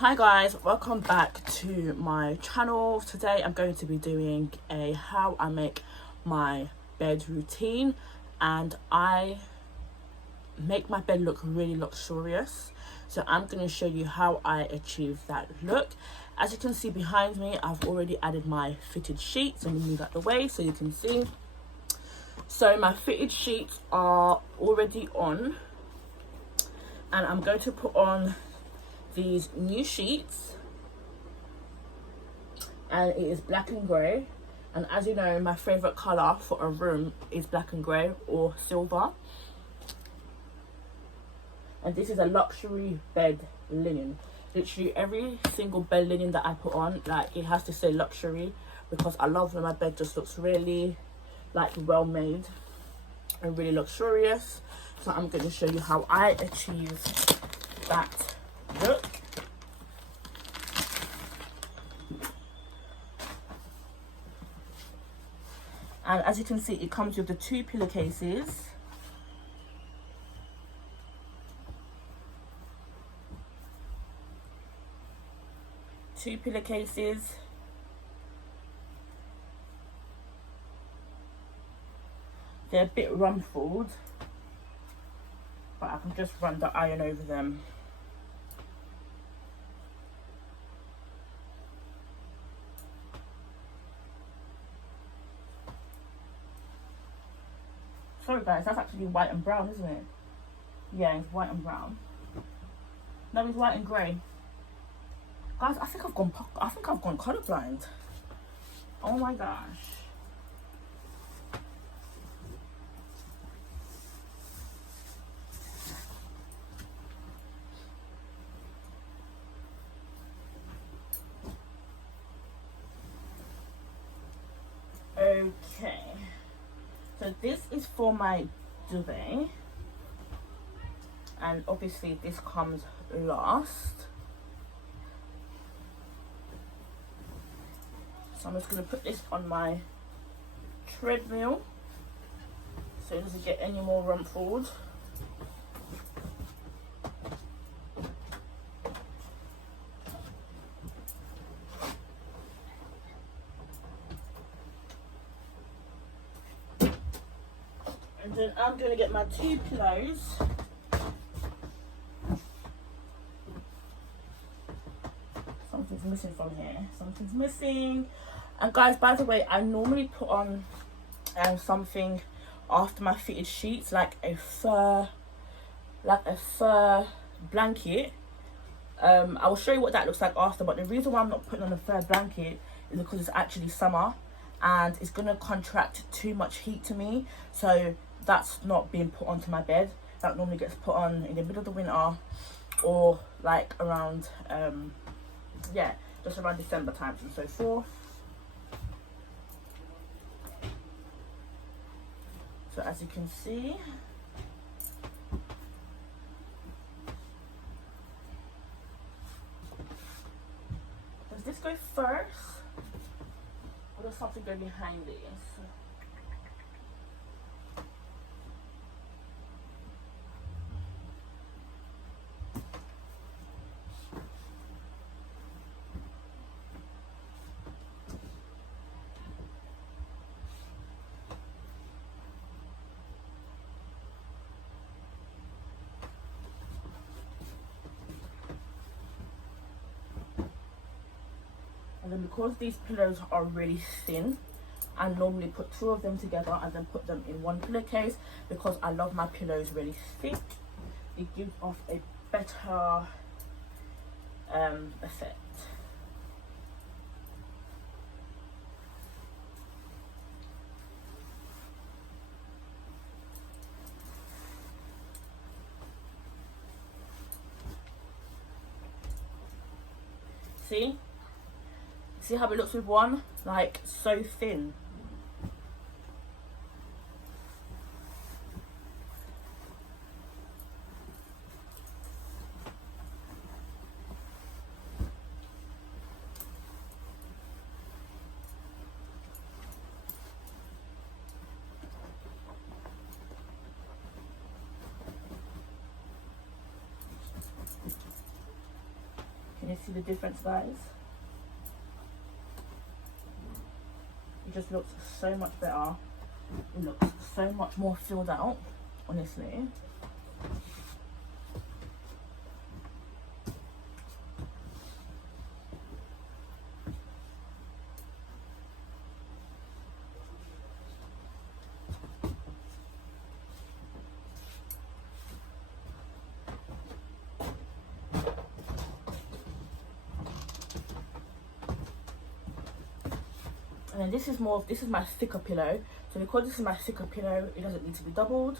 Hi guys, welcome back to my channel. Today I'm going to be doing a how I make my bed routine, and I make my bed look really luxurious. So I'm going to show you how I achieve that look. As you can see behind me, I've already added my fitted sheets. Let me move out the way so you can see. So my fitted sheets are already on, and I'm going to put on these new sheets, and it is black and grey. And as you know, my favorite color for a room is black and grey or silver. And this is a luxury bed linen. Literally every single bed linen that I put on, like, it has to say luxury, because I love when my bed just looks really like well made and really luxurious. So I'm going to show you how I achieve that look. And as you can see, it comes with the two pillowcases. Two pillowcases. They're a bit rumpled, but I can just run the iron over them. Sorry guys, that's actually white and brown, isn't it? Yeah, it's white and brown. No, it's white and grey. Guys, I think I've gone colorblind. Oh my gosh. Okay. So this is for my duvet. And obviously this comes last. So I'm just going to put this on my treadmill so it doesn't get any more rumpled. And then I'm going to get my two pillows. Something's missing from here. Something's missing. And guys, by the way, I normally put on something after my fitted sheets, like a fur blanket. I will show you what that looks like after, but the reason why I'm not putting on a fur blanket is because it's actually summer and it's gonna contract too much heat to me. So that's not being put onto my bed. That normally gets put on in the middle of the winter, or like around yeah, just around December times and so forth. So as you can see, does this go first, or does something go behind this? And then because these pillows are really thin, I normally put two of them together and then put them in one pillowcase, because I love my pillows really thick. It gives off a better effect. See how it looks with one? Like, so thin. you see the difference, guys? It just looks so much better. It looks so much more filled out, honestly. And then this is my thicker pillow. So because this is my thicker pillow, it doesn't need to be doubled.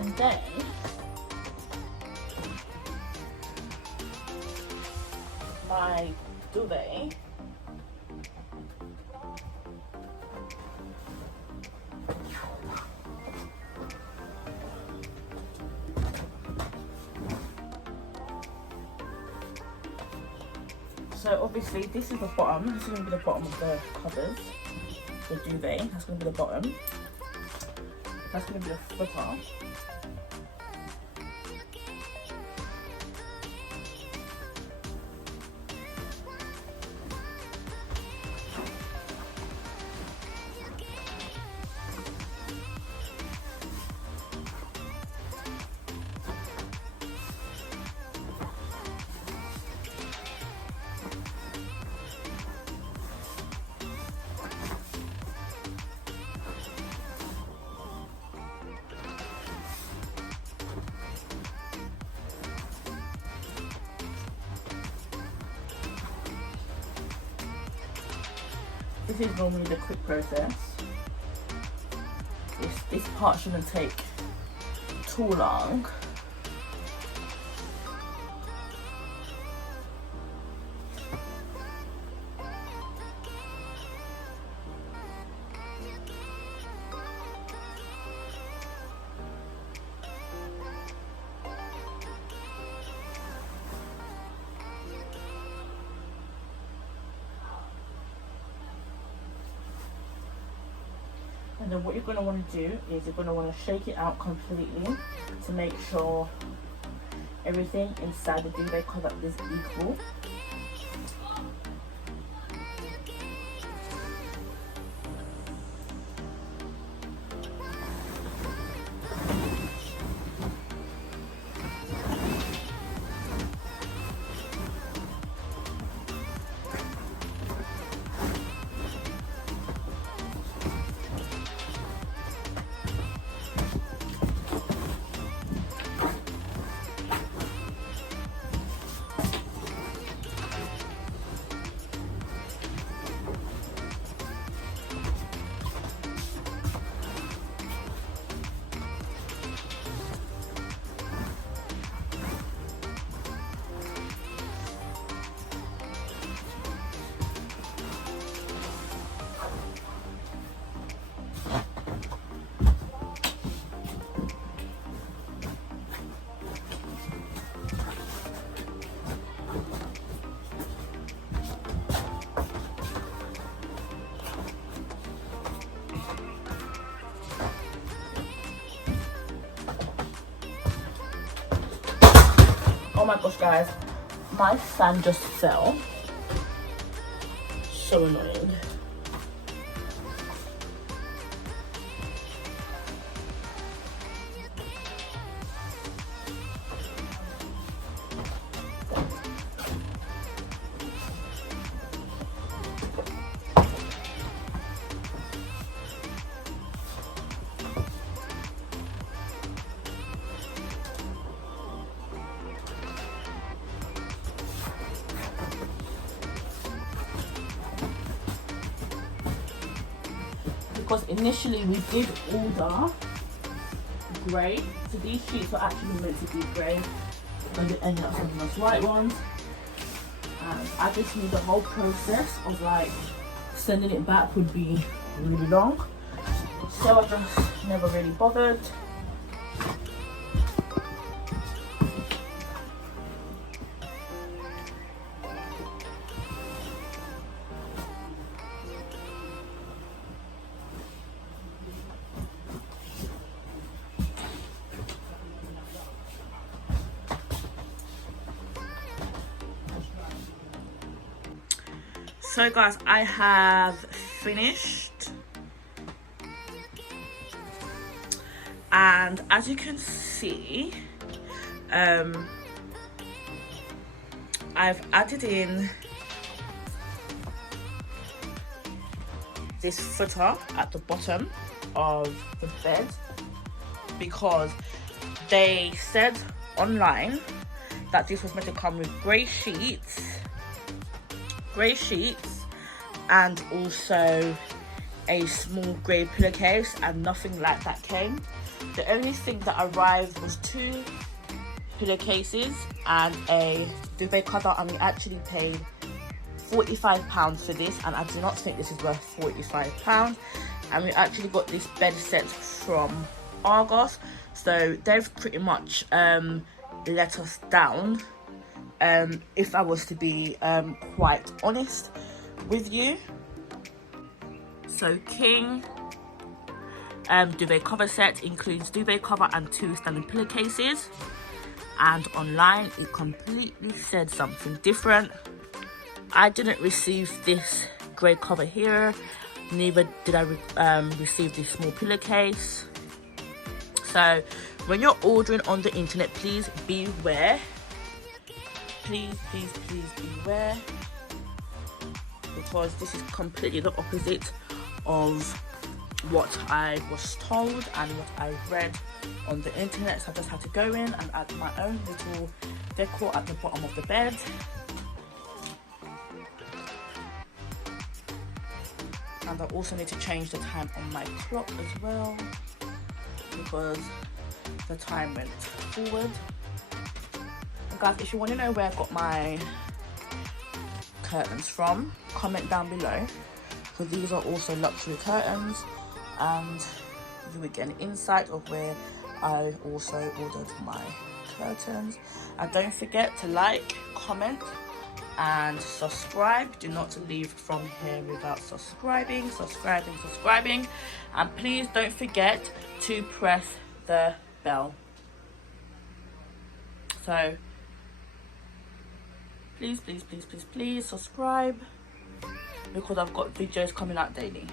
And then my duvet. So obviously this is the bottom. This is going to be the bottom of the covers. The duvet. That's going to be the bottom. That's going to be the footer. This is normally the quick process. This part shouldn't take too long. And then what you're going to want to do is you're going to want to shake it out completely to make sure everything inside the duvet cover is equal. Oh my gosh, guys, my fan just fell. So annoying. because initially we did order grey, so these sheets were actually meant to be grey, but they ended up sending us white ones. And I just knew the whole process of like sending it back would be really long, so I just never really bothered. So guys, I have finished, and as you can see, I've added in this footer at the bottom of the bed because they said online that this was meant to come with grey sheets and also a small grey pillowcase, and nothing like that came. The only thing that arrived was 2 pillowcases and a duvet cover, and we actually paid £45 for this, and I do not think this is worth £45. And we actually got this bed set from Argos, so they've pretty much let us down, if I was to be quite honest with you. So king duvet cover set includes duvet cover and 2 standard pillowcases, and online it completely said something different. I didn't receive this grey cover here, neither did I receive this small pillowcase. So when you're ordering on the internet, please beware. Please beware, because this is completely the opposite of what I was told and what I read on the internet. So I just had to go in and add my own little decor at the bottom of the bed. And I also need to change the time on my clock as well, because the time went forward. And guys, if you want to know where I got my curtains from, comment down below, because these are also luxury curtains, and you will get an insight of where I also ordered my curtains. And don't forget to like, comment and subscribe. Do not leave from here without subscribing. And please don't forget to press the bell. So please subscribe, because I've got videos coming out daily.